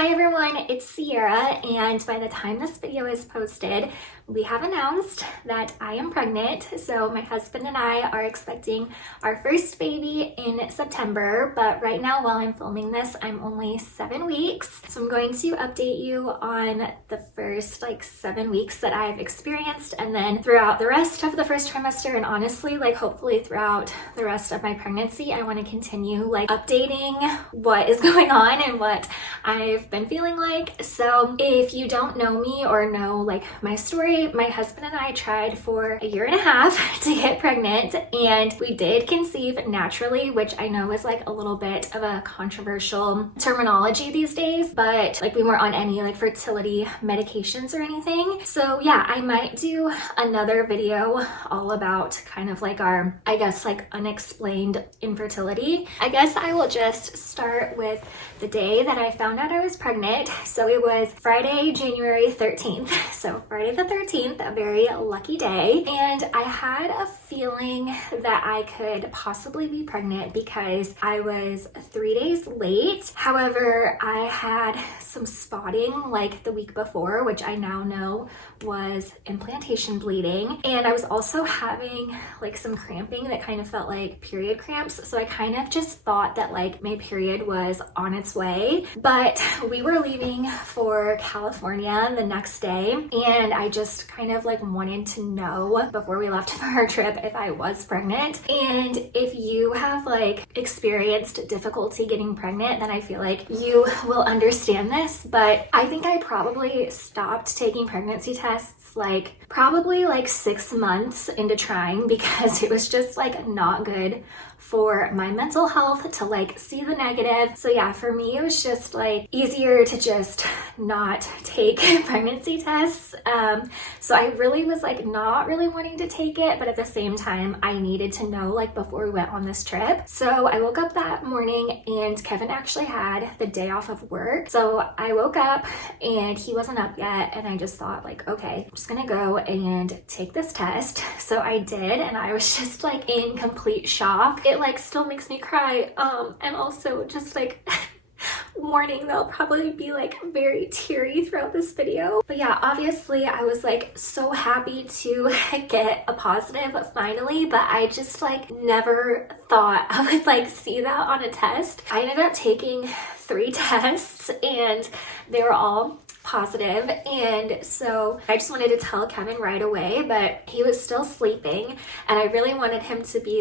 Hi everyone, it's Sierra, and by the time this video is posted, we have announced that I am pregnant. So my husband and I are expecting our first baby in September, but right now while I'm filming this, I'm only 7 weeks. So I'm going to update you on the first 7 weeks that I've experienced, and then throughout the rest of the first trimester, and honestly, hopefully throughout the rest of my pregnancy, I want to continue updating what is going on and what I've been feeling like. So if you don't know me or know my story, my husband and I tried for 1.5 years to get pregnant, and we did conceive naturally, which I know is a little bit of a controversial terminology these days, but we weren't on any fertility medications or anything. So yeah, I might do another video all about kind of our, I guess, unexplained infertility. I guess I will just start with the day that I found out I was pregnant. So it was Friday, January 13th. So Friday the 13th, a very lucky day. And I had a feeling that I could possibly be pregnant because I was 3 days late. However, I had some spotting the week before, which I now know was implantation bleeding. And I was also having some cramping that kind of felt like period cramps. So I kind of just thought that my period was on its way. But we were leaving for California the next day, and I just kind of wanted to know before we left for our trip if I was pregnant. And if you have experienced difficulty getting pregnant, then I feel you will understand this. But I think I probably stopped taking pregnancy tests probably 6 months into trying, because it was just not good for my mental health to see the negative. So yeah, for me it was just easier to just not take pregnancy tests. So I really was not really wanting to take it, but at the same time I needed to know before we went on this trip. So I woke up that morning and Kevin actually had the day off of work. So I woke up and he wasn't up yet, and I just thought okay, I'm just gonna go and take this test. So I did, and I was just in complete shock. It still makes me cry, and also just warning, they'll probably be very teary throughout this video. But yeah, obviously I was so happy to get a positive finally, but I just never thought I would see that on a test. I ended up taking 3 tests and they were all positive, and so I just wanted to tell Kevin right away, but he was still sleeping, and I really wanted him to be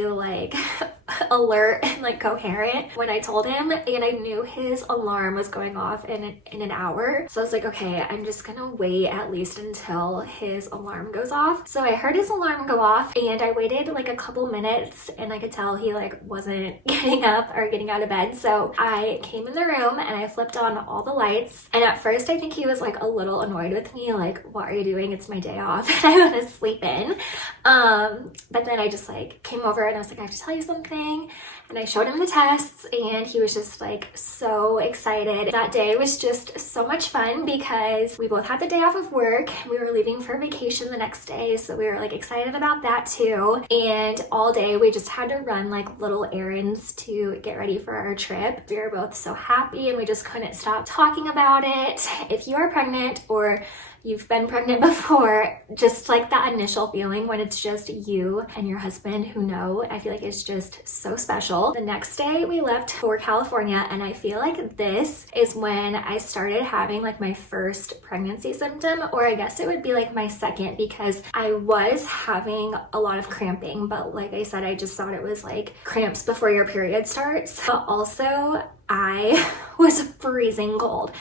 alert and coherent when I told him, and I knew his alarm was going off in an hour. So I was okay, I'm just gonna wait at least until his alarm goes off. So I heard his alarm go off, and I waited a couple minutes, and I could tell he wasn't getting up or getting out of bed. So I came in the room and I flipped on all the lights, and at first I think he was a little annoyed with me, what are you doing? It's my day off and I want to sleep in. But then I just came over and I was I have to tell you something, and I showed him the tests, and he was just so excited. That day was just so much fun because we both had the day off of work. We were leaving for vacation the next day, so we were excited about that too. And all day we just had to run little errands to get ready for our trip. We were both so happy and we just couldn't stop talking about it. If you are pregnant or you've been pregnant before, just that initial feeling when it's just you and your husband who know, I feel it's just so special. The next day we left for California, and I feel this is when I started having my first pregnancy symptom, or I guess it would be my second, because I was having a lot of cramping, but like I said, I just thought it was cramps before your period starts. But also I was freezing cold.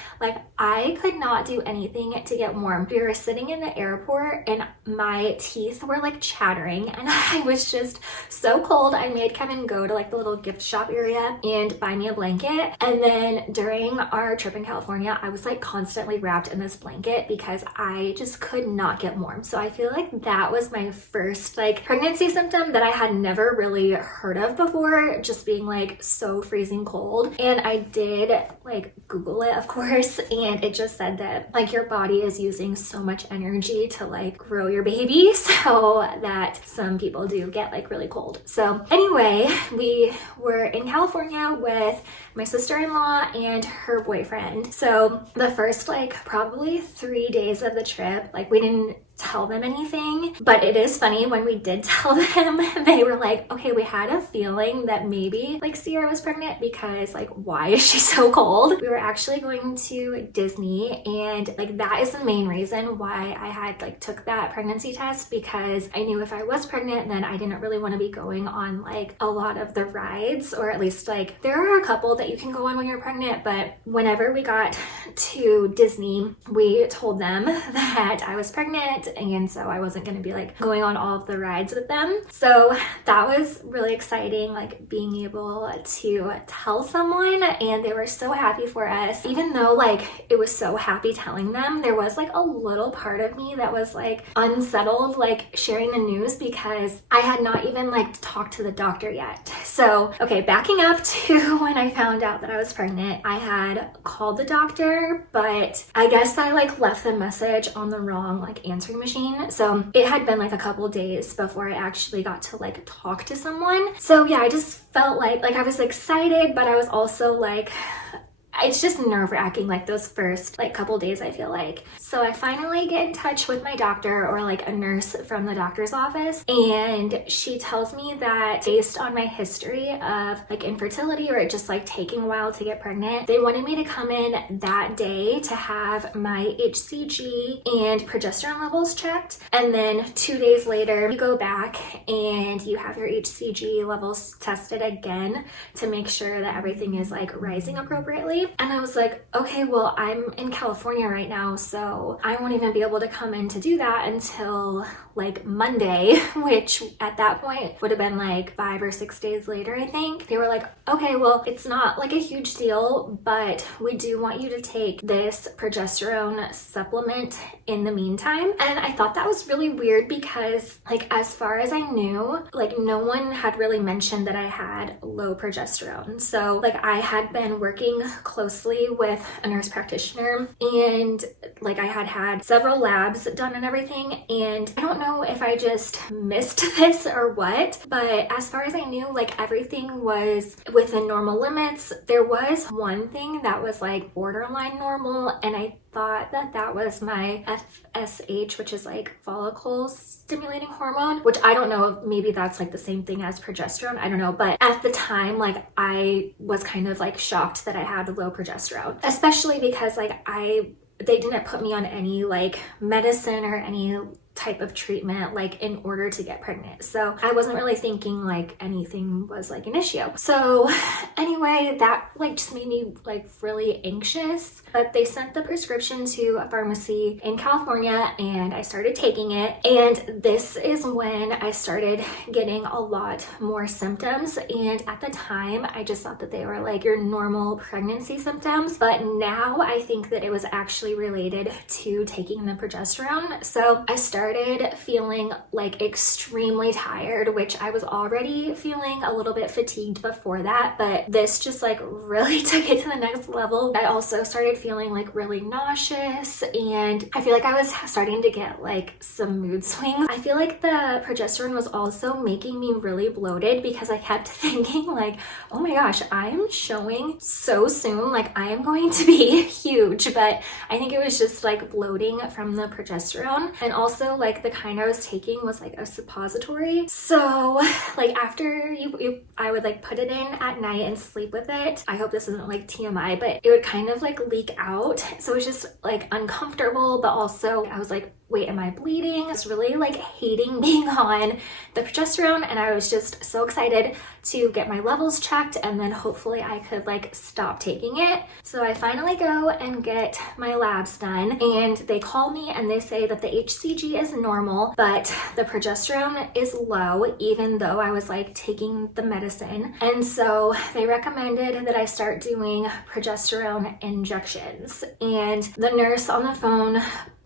I could not do anything to get warm. We were sitting in the airport and my teeth were chattering, and I was just so cold. I made Kevin go to the little gift shop area and buy me a blanket. And then during our trip in California, I was constantly wrapped in this blanket because I just could not get warm. So I feel that was my first pregnancy symptom that I had never really heard of before, just being so freezing cold. And then I did like Google it, of course, and it just said that like your body is using so much energy to like grow your baby, so that some people do get like really cold. So anyway, we were in California with my sister-in-law and her boyfriend. So the first like probably 3 days of the trip, like we didn't tell them anything, but it is funny, when we did tell them, they were like, okay, we had a feeling that maybe like Sierra was pregnant because like, why is she so cold? We were actually going to Disney, and like that is the main reason why I had like took that pregnancy test, because I knew if I was pregnant, then I didn't really want to be going on like a lot of the rides, or at least like there are a couple that you can go on when you're pregnant, but whenever we got to Disney, we told them that I was pregnant, and so I wasn't going to be like going on all of the rides with them. So that was really exciting, like being able to tell someone, and they were so happy for us. Even though like it was so happy telling them, there was like a little part of me that was like unsettled like sharing the news, because I had not even like talked to the doctor yet. So okay, backing up to when I found out that I was pregnant, I had called the doctor, but I guess I like left the message on the wrong like answering machine. So it had been like a couple days before I actually got to like talk to someone. So yeah, I just felt like I was excited, but I was also like, it's just nerve-wracking like those first like couple days, I feel like. So I finally get in touch with my doctor, or like a nurse from the doctor's office, and she tells me that based on my history of like infertility, or it just like taking a while to get pregnant, they wanted me to come in that day to have my HCG and progesterone levels checked, and then 2 days later you go back and you have your HCG levels tested again to make sure that everything is like rising appropriately. And I was like, okay, well, I'm in California right now, so I won't even be able to come in to do that until like Monday, which at that point would have been like 5 or 6 days later, I think. They were like, okay, well, it's not like a huge deal, but we do want you to take this progesterone supplement in the meantime. And I thought that was really weird, because like as far as I knew, like no one had really mentioned that I had low progesterone. So like I had been working closely with a nurse practitioner, and like I had several labs done and everything, and I don't know if I just missed this or what, but as far as I knew, like everything was within normal limits. There was one thing that was like borderline normal, and I thought that that was my FSH, which is like follicle stimulating hormone, which I don't know if maybe that's like the same thing as progesterone, I don't know. But at the time, like I was kind of like shocked that I had low progesterone, especially because like they didn't put me on any like medicine or any type of treatment like in order to get pregnant. So I wasn't really thinking like anything was like an issue. So anyway, that like just made me like really anxious. But they sent the prescription to a pharmacy in California, and I started taking it. And this is when I started getting a lot more symptoms. And at the time, I just thought that they were like your normal pregnancy symptoms. But now I think that it was actually related to taking the progesterone. So I started feeling like extremely tired, which I was already feeling a little bit fatigued before that, but this just like really took it to the next level. I also started feeling like really nauseous, and I feel like I was starting to get like some mood swings. I feel like the progesterone was also making me really bloated, because I kept thinking like, oh my gosh, I am showing so soon, like I am going to be huge. But I think it was just like bloating from the progesterone. And also like the kind I was taking was like a suppository. So like after I would like put it in at night and sleep with it. I hope this isn't like TMI, but it would kind of like leak out. So it was just like uncomfortable, but also I was like, wait, am I bleeding? I was really like hating being on the progesterone, and I was just so excited to get my levels checked, and then hopefully I could like stop taking it. So I finally go and get my labs done, and they call me and they say that the HCG is normal, but the progesterone is low, even though I was like taking the medicine. And so they recommended that I start doing progesterone injections. And the nurse on the phone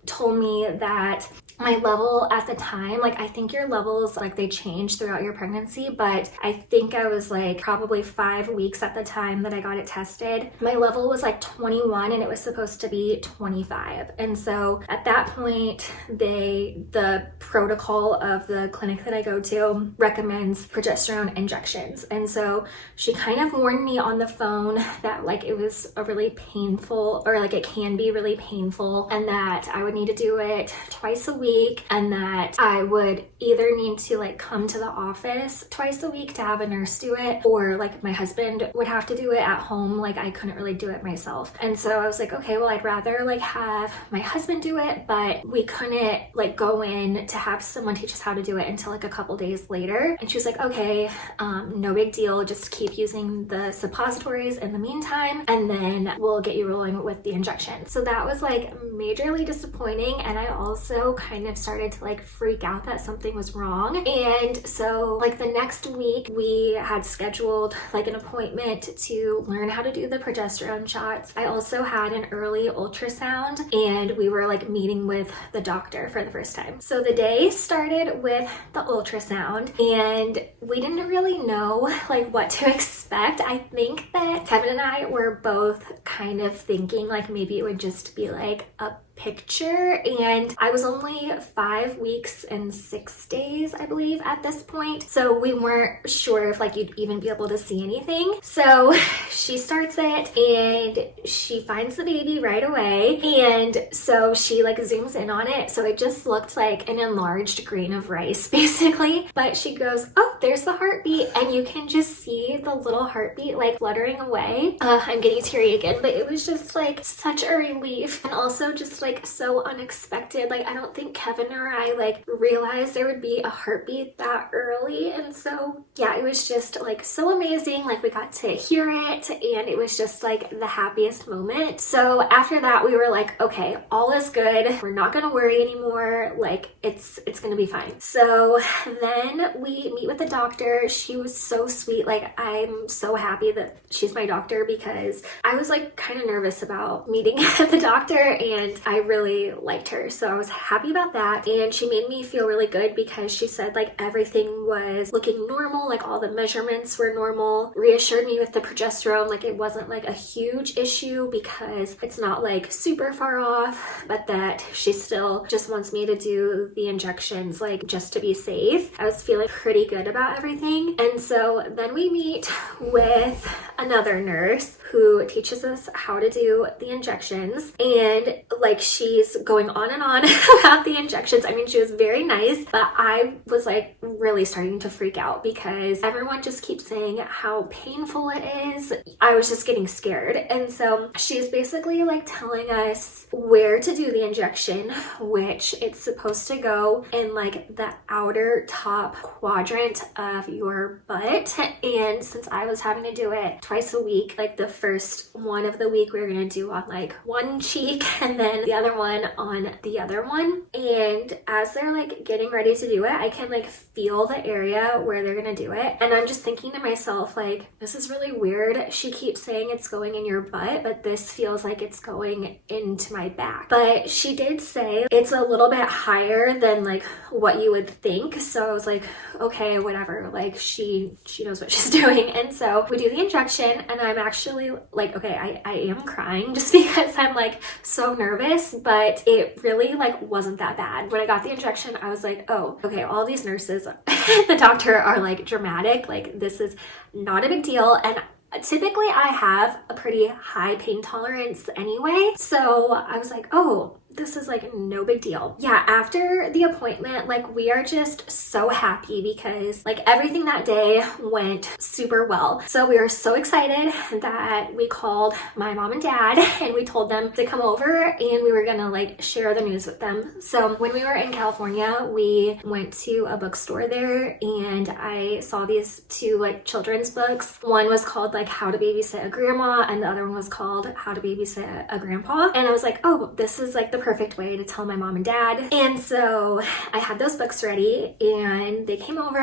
told me that my level at the time, like I think your levels, like they change throughout your pregnancy, but I think I was like probably 5 weeks at the time that I got it tested. My level was like 21 and it was supposed to be 25. And so at that point, the protocol of the clinic that I go to recommends progesterone injections. And so she kind of warned me on the phone that like it was a really painful, or like it can be really painful, and that I would need to do it twice a week, and that I would either need to like come to the office twice a week to have a nurse do it, or like my husband would have to do it at home. Like I couldn't really do it myself. And so I was like, okay, well, I'd rather like have my husband do it, but we couldn't like go in to have someone teach us how to do it until like a couple days later. And she was like, okay, no big deal, just keep using the suppositories in the meantime, and then we'll get you rolling with the injection. So that was like majorly disappointing, and I also kind of started to like freak out that something was wrong. And so like the next week we had scheduled like an appointment to learn how to do the progesterone shots. I also had an early ultrasound, and we were like meeting with the doctor for the first time. So the day started with the ultrasound, and we didn't really know like what to expect. I think that Kevin and I were both kind of thinking like maybe it would just be like a picture, and I was only 5 weeks and 6 days, I believe, at this point, so we weren't sure if like you'd even be able to see anything. So she starts it and she finds the baby right away, and so she like zooms in on it, so it just looked like an enlarged grain of rice basically. But she goes, oh, there's the heartbeat, and you can just see the little heartbeat like fluttering away. I'm getting teary again, but it was just like such a relief, and also just like so unexpected. Like I don't think Kevin or I like realized there would be a heartbeat that early. And so yeah, it was just like so amazing. Like we got to hear it, and it was just like the happiest moment. So after that we were like, okay, all is good, we're not gonna worry anymore, like it's gonna be fine. So then we meet with the doctor. She was so sweet. Like I'm so happy that she's my doctor, because I was like kind of nervous about meeting the doctor, and I really liked her, so I was happy about that. And she made me feel really good because she said like everything was looking normal, like all the measurements were normal, reassured me with the progesterone, like it wasn't like a huge issue because it's not like super far off, but that she still just wants me to do the injections like just to be safe. I was feeling pretty good about everything. And so then we meet with another nurse who teaches us how to do the injections, and like she's going on and on about the injections. I mean, she was very nice, but I was like really starting to freak out because everyone just keeps saying how painful it is. I was just getting scared. And so she's basically like telling us where to do the injection, which it's supposed to go in like the outer top quadrant of your butt. And since I was having to do it twice a week, like the first one of the week we were gonna do on like one cheek, and then the other one on the other one. And as they're like getting ready to do it, I can like feel the area where they're gonna do it, and I'm just thinking to myself like, this is really weird. She keeps saying it's going in your butt, but this feels like it's going into my back. But she did say it's a little bit higher than like what you would think, so I was like, okay, whatever, like she knows what she's doing. And so we do the injection, and I'm actually like, okay, I am crying just because I'm like so nervous, but it really like wasn't that bad. When I got the injection, I was like, oh, okay, all these nurses, the doctor are like dramatic, like this is not a big deal. And typically I have a pretty high pain tolerance anyway, so I was like, oh, this is like no big deal. Yeah, after the appointment, like we are just so happy because like everything that day went super well. So we were so excited that we called my mom and dad and we told them to come over, and we were gonna like share the news with them. So when we were in California, we went to a bookstore there, and I saw these two like children's books. One was called like How to Babysit a Grandma, and the other one was called How to Babysit a Grandpa. And I was like, oh, this is like the perfect way to tell my mom and dad. And so I had those books ready and they came over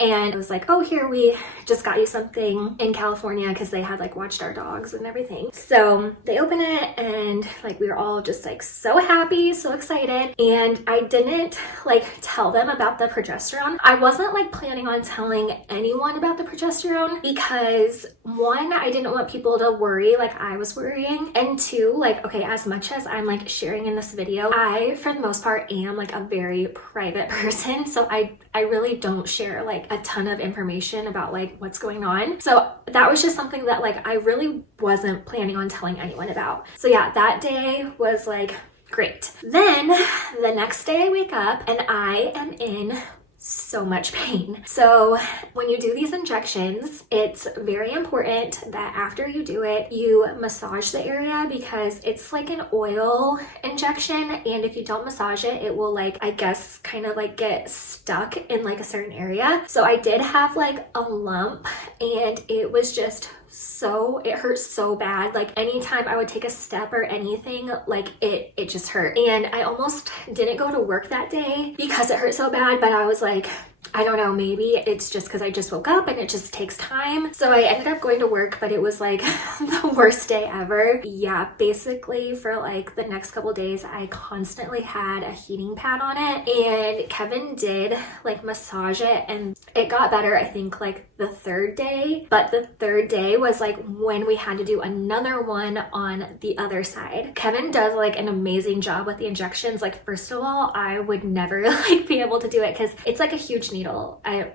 and I was like, oh, here, we just got you something in California, because they had like watched our dogs and everything. So they open it and like we were all just like so happy, so excited. And I didn't like tell them about the progesterone. I wasn't like planning on telling anyone about the progesterone because one, I didn't want people to worry like I was worrying, and two, like, okay, as much as I'm like sharing in this video, I for the most part am like a very private person, so I really don't share like a ton of information about like what's going on. So that was just something that like I really wasn't planning on telling anyone about. So yeah, that day was like great. Then the next day I wake up and I am in so much pain. So when you do these injections, it's very important that after you do it, you massage the area, because it's like an oil injection, and if you don't massage it, it will like, I guess, kind of like get stuck in like a certain area. So I did have like a lump and it was just it hurt so bad. Like anytime I would take a step or anything, like it just hurt. And I almost didn't go to work that day because it hurt so bad, but I was like, I don't know, maybe it's just because I just woke up and it just takes time. So I ended up going to work, but it was like the worst day ever. Yeah, basically for like the next couple days, I constantly had a heating pad on it, and Kevin did like massage it and it got better, I think like the third day. But the third day was like when we had to do another one on the other side. Kevin does like an amazing job with the injections. Like, first of all, I would never like be able to do it because it's like a huge needle.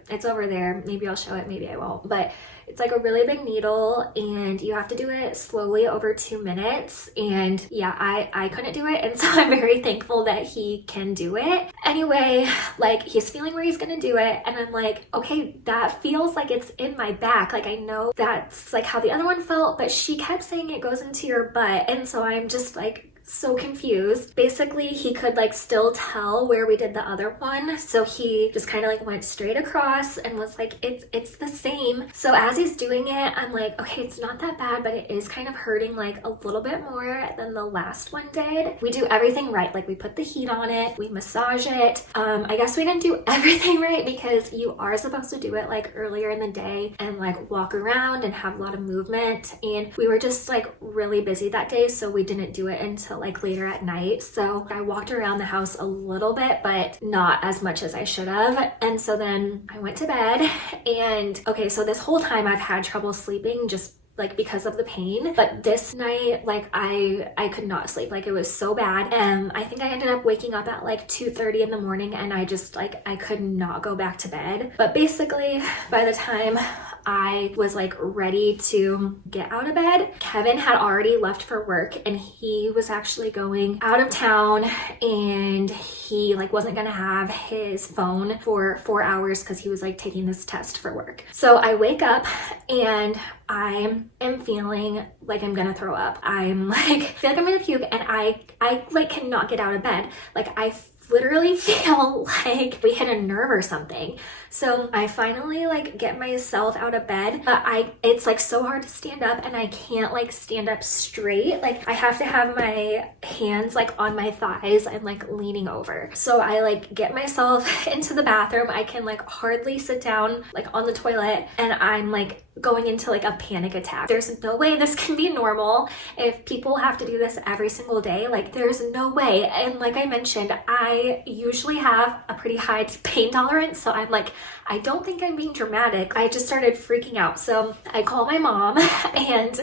It's over there. Maybe I'll show it, maybe I won't, but it's like a really big needle and you have to do it slowly over 2 minutes. And yeah, I couldn't do it. And so I'm very thankful that he can do it. Anyway, like he's feeling where he's gonna do it. And I'm like, okay, that feels like it's in my back. Like I know that's like how the other one felt, but she kept saying it goes into your butt. And so I'm just like so confused. Basically, he could like still tell where we did the other one, so he just kind of like went straight across and was like, it's the same. So as he's doing it, I'm like, okay, it's not that bad, but it is kind of hurting like a little bit more than the last one did. We do everything right. Like we put the heat on it, we massage it. I guess we didn't do everything right because you are supposed to do it like earlier in the day and like walk around and have a lot of movement, and we were just like really busy that day, so we didn't do it until like later at night. So I walked around the house a little bit, but not as much as I should have. And so then I went to bed, and okay, so this whole time I've had trouble sleeping just like because of the pain, but this night like I could not sleep. Like it was so bad. I think I ended up waking up at like 2:30 in the morning, and I just like I could not go back to bed. But basically by the time I was like ready to get out of bed, Kevin had already left for work, and he was actually going out of town, and he like wasn't gonna have his phone for 4 hours because he was like taking this test for work. So I wake up and I am feeling like I'm gonna throw up. I'm like, feel like I'm gonna puke, and I like cannot get out of bed. Like I literally feel like we hit a nerve or something. So I finally like get myself out of bed, but it's like so hard to stand up, and I can't like stand up straight. Like I have to have my hands like on my thighs and like leaning over. So I like get myself into the bathroom. I can like hardly sit down like on the toilet, and I'm like going into like a panic attack. There's no way this can be normal if people have to do this every single day. Like there's no way. And like I mentioned, I usually have a pretty high pain tolerance, so I'm like, I don't think I'm being dramatic. I just started freaking out. So I call my mom, and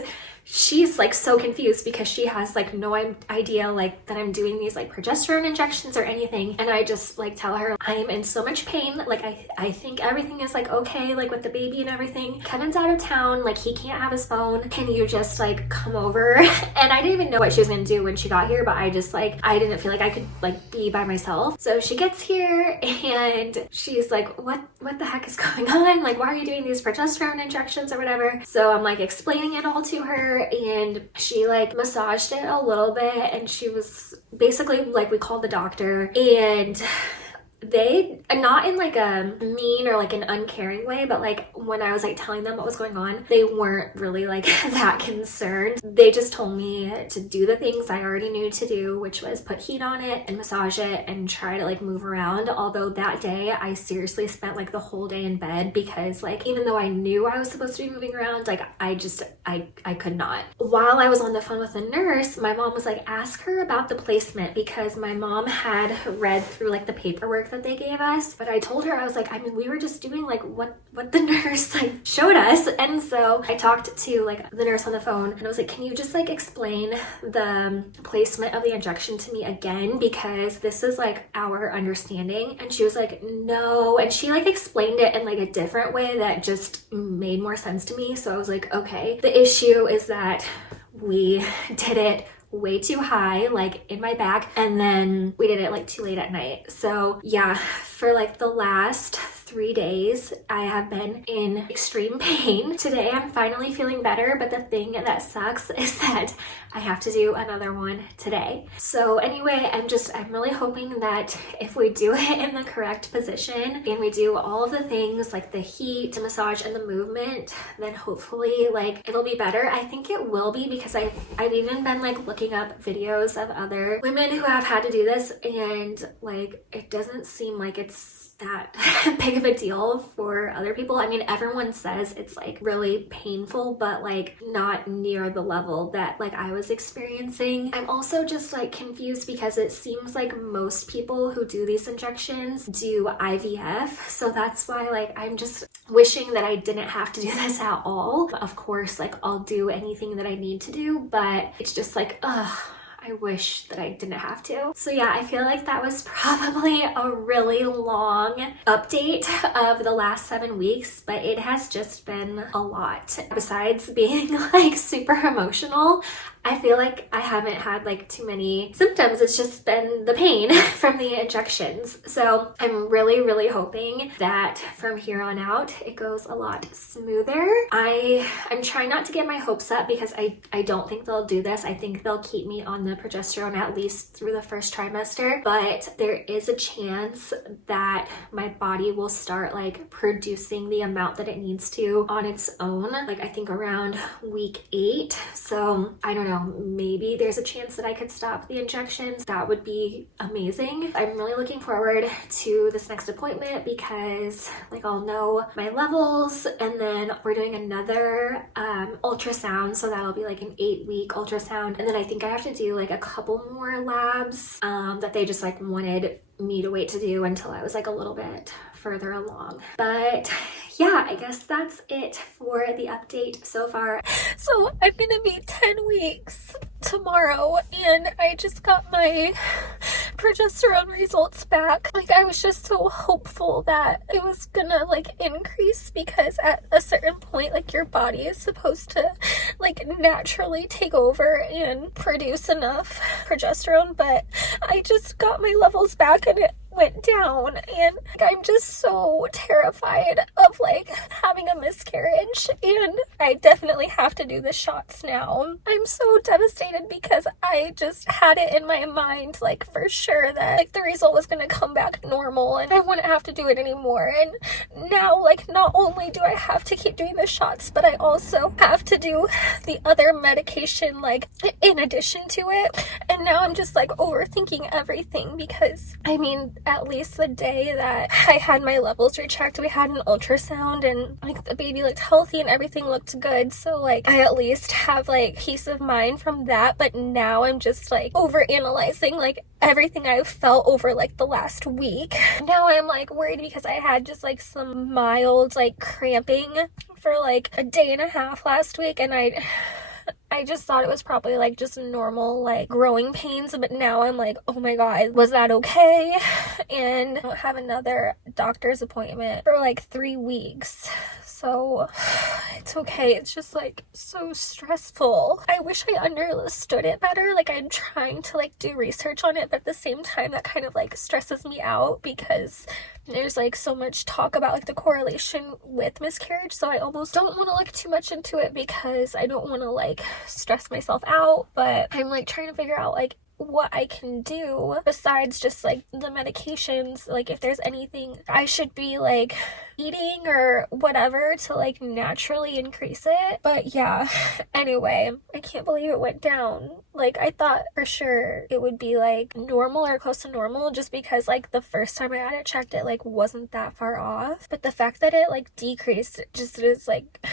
she's like so confused because she has like no idea like that I'm doing these like progesterone injections or anything. And I just like tell her I'm in so much pain. Like I think everything is like okay, like with the baby and everything. Kevin's out of town, like he can't have his phone. Can you just like come over? And I didn't even know what she was gonna do when she got here, but I just like, I didn't feel like I could like be by myself. So she gets here and she's like, what the heck is going on? Like, why are you doing these progesterone injections or whatever? So I'm like explaining it all to her, and she like massaged it a little bit, and she was basically like, we called the doctor, and they, not in like a mean or like an uncaring way, but like when I was like telling them what was going on, they weren't really like that concerned. They just told me to do the things I already knew to do, which was put heat on it and massage it and try to like move around. Although that day I seriously spent like the whole day in bed because like even though I knew I was supposed to be moving around, like I could not. While I was on the phone with the nurse, my mom was like, ask her about the placement, because my mom had read through like the paperwork that they gave us. But I told her, I was like, I mean, we were just doing like what the nurse like showed us. And so I talked to like the nurse on the phone and I was like, can you just like explain the placement of the injection to me again, because this is like our understanding. And she was like, no. And she like explained it in like a different way that just made more sense to me. So I was like, okay, the issue is that we did it way too high, like in my back, and then we did it like too late at night. So yeah, for like the last 3 days I have been in extreme pain. Today I'm finally feeling better, but the thing that sucks is that I have to do another one today. So anyway, I'm really hoping that if we do it in the correct position and we do all of the things like the heat, the massage, and the movement, then hopefully like it'll be better. I think it will be, because I've even been like looking up videos of other women who have had to do this, and like it doesn't seem like it's that big of a deal for other people. I mean, everyone says it's like really painful, but like not near the level that like I was experiencing. I'm also just like confused because it seems like most people who do these injections do IVF. So that's why like I'm just wishing that I didn't have to do this at all. Of course, like I'll do anything that I need to do, but it's just like, I wish that I didn't have to. So yeah, I feel like that was probably a really long update of the last 7 weeks, but it has just been a lot. Besides being like super emotional, I feel like I haven't had like too many symptoms. It's just been the pain from the injections. So I'm really hoping that from here on out it goes a lot smoother. I'm trying not to get my hopes up because I don't think they'll do this. I think they'll keep me on the progesterone at least through the first trimester, but there is a chance that my body will start like producing the amount that it needs to on its own, like I think around week 8. So I don't know, maybe there's a chance that I could stop the injections. That would be amazing. I'm really looking forward to this next appointment because like I'll know my levels, and then we're doing another ultrasound, so that'll be like an 8-week ultrasound, and then I think I have to do like a couple more labs that they just like wanted me to wait to do until I was like a little bit further along. But yeah, I guess that's it for the update so far. So I'm gonna be 10 weeks tomorrow, and I just got my progesterone results back. Like I was just so hopeful that it was gonna like increase, because at a certain point like your body is supposed to like naturally take over and produce enough progesterone, but I just got my levels back and it went down, and I'm just so terrified of like having a miscarriage, and I definitely have to do the shots now. I'm so devastated because I just had it in my mind like for sure that like the result was going to come back normal and I wouldn't have to do it anymore. And now like not only do I have to keep doing the shots, but I also have to do the other medication like in addition to it. And now I'm just like overthinking everything, because I mean, at least the day that I had my levels rechecked, we had an ultrasound and like the baby looked healthy and everything looked good. So like I at least have like peace of mind from that. But now I'm just like over analyzing like everything I've felt over like the last week. Now I'm like worried because I had just like some mild like cramping for like a day and a half last week, and I just thought it was probably like just normal like growing pains, but now I'm like, oh my god, was that okay? And I don't have another doctor's appointment for like 3 weeks. So it's okay. It's just like so stressful. I wish I understood it better. Like I'm trying to like do research on it, but at the same time that kind of like stresses me out because there's like so much talk about like the correlation with miscarriage. So I almost don't want to look too much into it because I don't want to like stress myself out. But I'm like trying to figure out like, what I can do besides just like the medications, like if there's anything I should be like eating or whatever to like naturally increase it. But yeah, anyway, I can't believe it went down. Like I thought for sure it would be like normal or close to normal, just because like the first time I had it checked, it like wasn't that far off. But the fact that it like decreased just is like,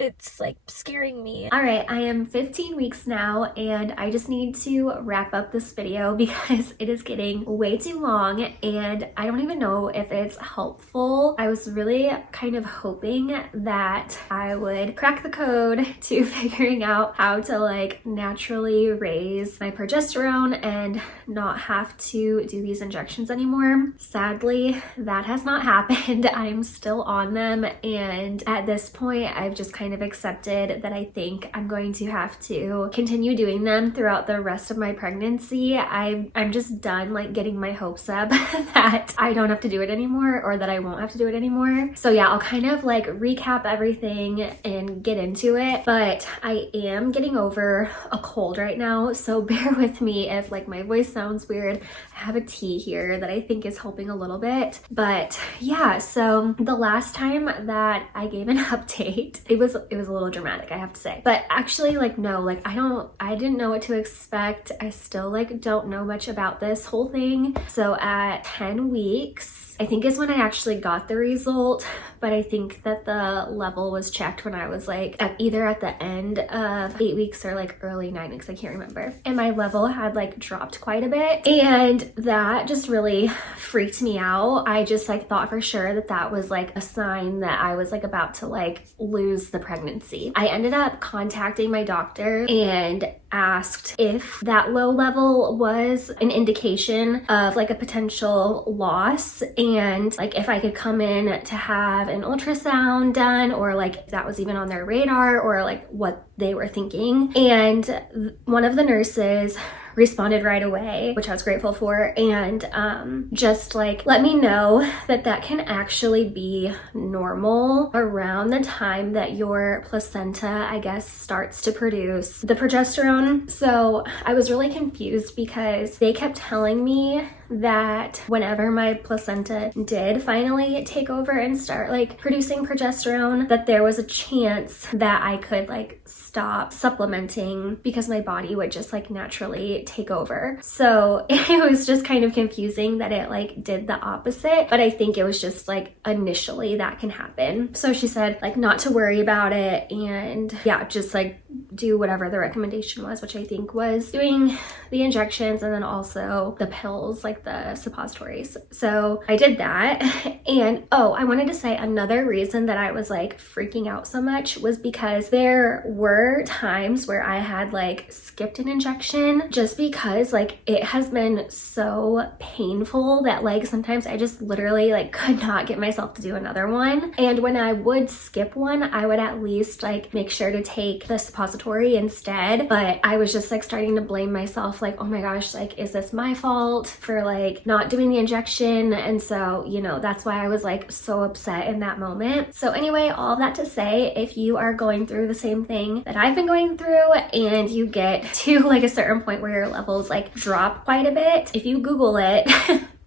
it's like scaring me. All right, I am 15 weeks now, and I just need to wrap up this video because it is getting way too long and I don't even know if it's helpful. I was really kind of hoping that I would crack the code to figuring out how to like naturally raise my progesterone and not have to do these injections anymore. Sadly, that has not happened. I'm still on them, and at this point I've just kind of accepted that I think I'm going to have to continue doing them throughout the rest of my pregnancy. I'm just done like getting my hopes up that I don't have to do it anymore, or that I won't have to do it anymore. So yeah, I'll kind of like recap everything and get into it, but I am getting over a cold right now, so bear with me if like my voice sounds weird. I have a tea here that I think is helping a little bit. But yeah, so the last time that I gave an update, it was a little dramatic, I have to say. But actually, like, no, like I didn't know what to expect. I still like don't know much about this whole thing. So at 10 weeks, I think is when I actually got the result, but I think that the level was checked when I was like either at the end of 8 weeks or like early 9 weeks, I can't remember. And my level had like dropped quite a bit, and that just really freaked me out. I just like thought for sure that that was like a sign that I was like about to like lose the pregnancy. I ended up contacting my doctor and asked if that low level was an indication of like a potential loss, and like if I could come in to have an ultrasound done, or like if that was even on their radar, or like what they were thinking. And one of the nurses responded right away, which I was grateful for, and just like let me know that that can actually be normal around the time that your placenta, I guess, starts to produce the progesterone. So I was really confused because they kept telling me that whenever my placenta did finally take over and start like producing progesterone, that there was a chance that I could like stop supplementing because my body would just like naturally take over. So it was just kind of confusing that it like did the opposite, but I think it was just like initially that can happen. So she said like not to worry about it, and yeah, just like do whatever the recommendation was, which I think was doing the injections and then also the pills, like the suppositories. So I did that. And oh, I wanted to say another reason that I was like freaking out so much was because there were times where I had like skipped an injection just because like it has been so painful that like sometimes I just literally like could not get myself to do another one. And when I would skip one, I would at least like make sure to take the suppository instead. But I was just like starting to blame myself, like, oh my gosh, like is this my fault for like not doing the injection? And so, you know, that's why I was like so upset in that moment. So anyway, all that to say, if you are going through the same thing that I've been going through and you get to like a certain point where your levels like drop quite a bit, if you Google it,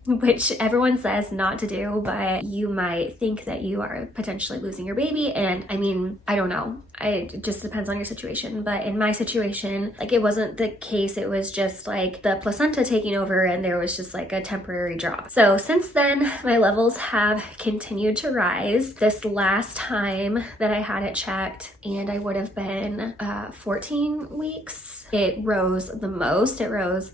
which everyone says not to do, but you might think that you are potentially losing your baby. And I mean, I don't know. It just depends on your situation. But in my situation, like it wasn't the case. It was just like the placenta taking over and there was just like a temporary drop. So since then, my levels have continued to rise. This last time that I had it checked, and I would have been 14 weeks, it rose the most. It rose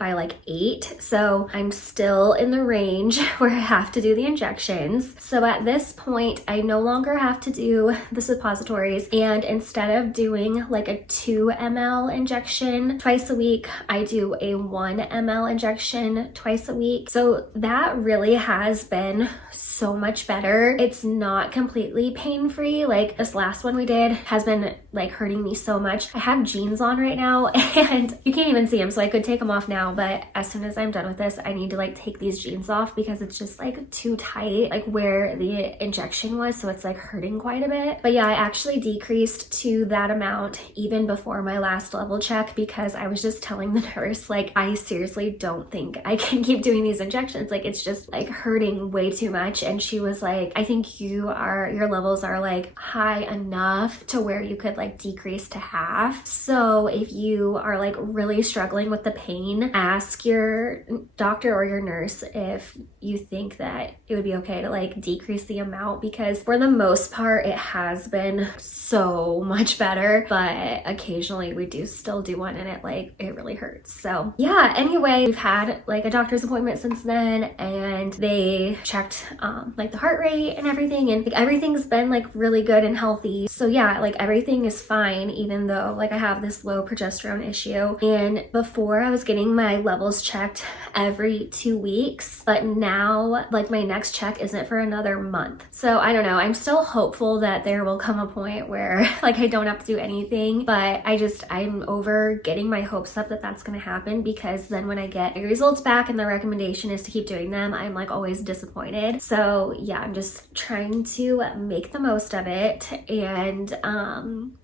by like 8. So I'm still in the range where I have to do the injections. So at this point, I no longer have to do the suppositories, and instead of doing like a 2 ml injection twice a week, I do a 1 ml injection twice a week. So that really has been so much better. It's not completely pain-free. Like this last one we did has been like hurting me so much. I have jeans on right now and you can't even see them, so I could take them off now, but as soon as I'm done with this, I need to like take these jeans off because it's just like too tight, like where the injection was, so it's like hurting quite a bit. But yeah, I actually decreased to that amount even before my last level check because I was just telling the nurse, like, I seriously don't think I can keep doing these injections. Like, it's just like hurting way too much. And she was like, I think your levels are like high enough to where you could like decrease to half. So if you are like really struggling with the pain, ask your doctor or your nurse if you think that it would be okay to like decrease the amount, because for the most part it has been so much better, but occasionally we do still do one and it really hurts. So yeah, anyway, we've had like a doctor's appointment since then, and they checked like the heart rate and everything, and like everything's been like really good and healthy. So yeah, like everything is fine, even though like I have this low progesterone issue. And before I was getting my levels checked every 2 weeks, but now like my next check isn't for another month. So I don't know, I'm still hopeful that there will come a point where like I don't have to do anything, but I'm over getting my hopes up that that's gonna happen, because then when I get my results back and the recommendation is to keep doing them, I'm like always disappointed. So yeah, I'm just trying to make the most of it, and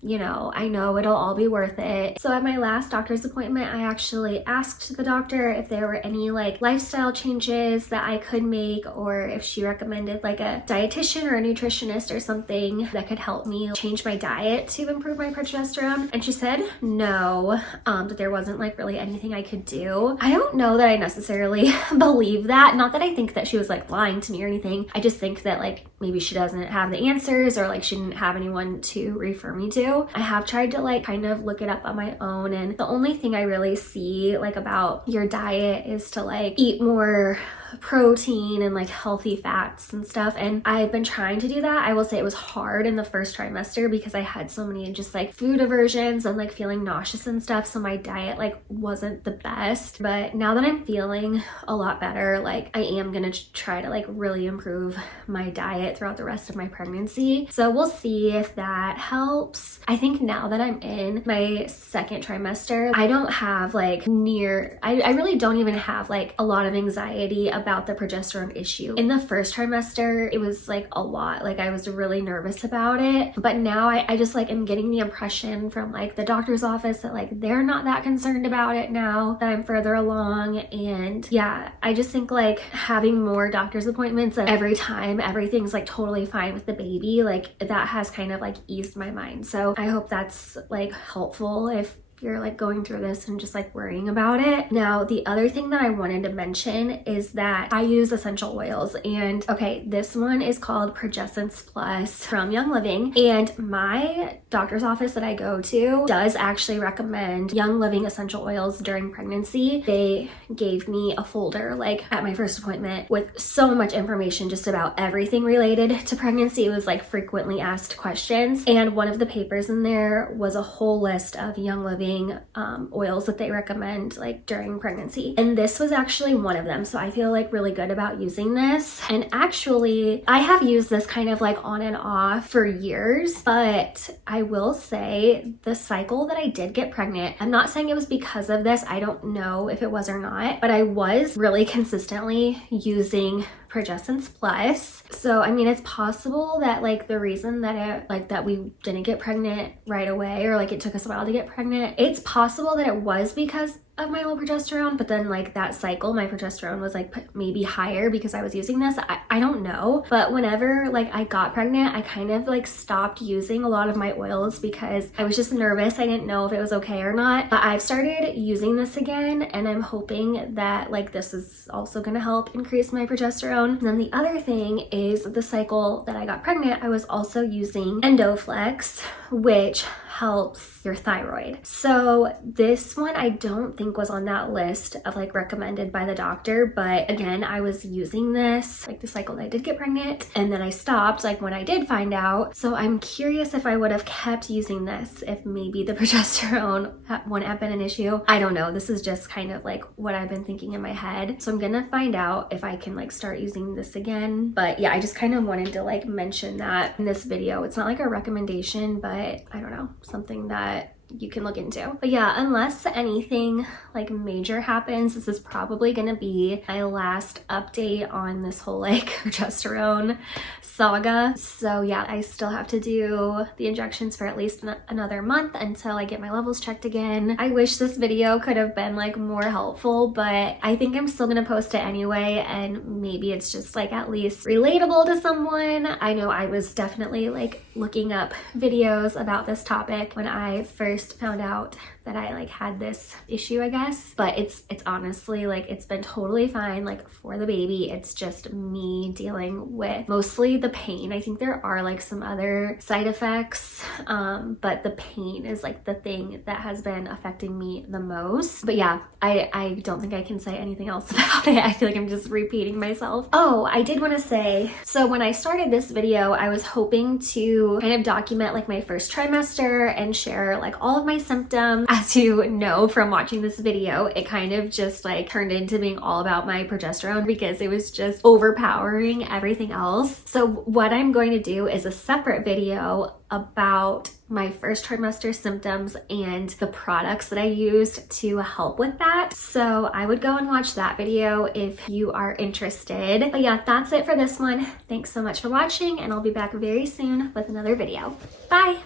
you know, I know it'll all be worth it. So at my last doctor's appointment, I actually asked the doctor if there were any like lifestyle changes that I could make, or if she recommended like a dietitian or a nutritionist or something that could help me change my diet to improve my progesterone. And she said no, that there wasn't like really anything I could do. I don't know that I necessarily believe that. Not that I think that she was like lying to me or anything. I just think that like maybe she doesn't have the answers, or like she didn't have anyone to refer me to. I have tried to like kind of look it up on my own, and the only thing I really see like about your diet is to like eat more protein and like healthy fats and stuff, and I've been trying to do that. I will say it was hard in the first trimester because I had so many just like food aversions and like feeling nauseous and stuff, so my diet like wasn't the best. But now that I'm feeling a lot better, like I am gonna try to like really improve my diet throughout the rest of my pregnancy. So we'll see if that helps. I think now that I'm in my second trimester, I don't have like I really don't even have like a lot of anxiety about the progesterone issue. In the first trimester, it was like a lot. Like I was really nervous about it. But now I just like am getting the impression from like the doctor's office that like they're not that concerned about it now that I'm further along. And yeah, I just think like having more doctor's appointments and every time everything's like totally fine with the baby, like that has kind of like eased my mind. So I hope that's like helpful if you're like going through this and just like worrying about it. Now, the other thing that I wanted to mention is that I use essential oils, and okay, this one is called Progesterone Plus from Young Living, and my doctor's office that I go to does actually recommend Young Living essential oils during pregnancy. They gave me a folder like at my first appointment with so much information just about everything related to pregnancy. It was like frequently asked questions, and one of the papers in there was a whole list of Young Living oils that they recommend like during pregnancy, and this was actually one of them. So I feel like really good about using this, and actually I have used this kind of like on and off for years, but I will say the cycle that I did get pregnant, I'm not saying it was because of this, I don't know if it was or not, but I was really consistently using Progesterone Plus. So I mean, it's possible that like the reason that that we didn't get pregnant right away, or like it took us a while to get pregnant, it's possible that it was because of my low progesterone, but then like that cycle my progesterone was like maybe higher because I was using this. I don't know, but whenever like I got pregnant, I kind of like stopped using a lot of my oils because I was just nervous. I didn't know if it was okay or not, but I've started using this again, and I'm hoping that like this is also going to help increase my progesterone. And then the other thing is the cycle that I got pregnant, I was also using EndoFlex, which helps your thyroid. So this one I don't think was on that list of like recommended by the doctor, but again, I was using this like the cycle that I did get pregnant, and then I stopped like when I did find out. So I'm curious if I would have kept using this if maybe the progesterone wouldn't have been an issue. I don't know. This is just kind of like what I've been thinking in my head. So I'm gonna find out if I can like start using this again. But yeah, I just kind of wanted to like mention that in this video. It's not like a recommendation, but I don't know, something that you can look into. But yeah, unless anything like major happens, this is probably gonna be my last update on this whole like progesterone saga. So yeah, I still have to do the injections for at least another month until I get my levels checked again. I wish this video could have been like more helpful, but I think I'm still gonna post it anyway, and maybe it's just like at least relatable to someone. I know I was definitely like looking up videos about this topic when I first found out that I like had this issue, I guess, but it's honestly like it's been totally fine like for the baby. It's just me dealing with mostly the pain. I think there are like some other side effects, but the pain is like the thing that has been affecting me the most. But yeah, I don't think I can say anything else about it. I feel like I'm just repeating myself. Oh, I did want to say, so when I started this video, I was hoping to kind of document like my first trimester and share like all of my symptoms. As you know from watching this video, it kind of just like turned into being all about my progesterone because it was just overpowering everything else. So what I'm going to do is a separate video about my first trimester symptoms and the products that I used to help with that. So I would go and watch that video if you are interested. But yeah, that's it for this one. Thanks so much for watching, and I'll be back very soon with another video. Bye!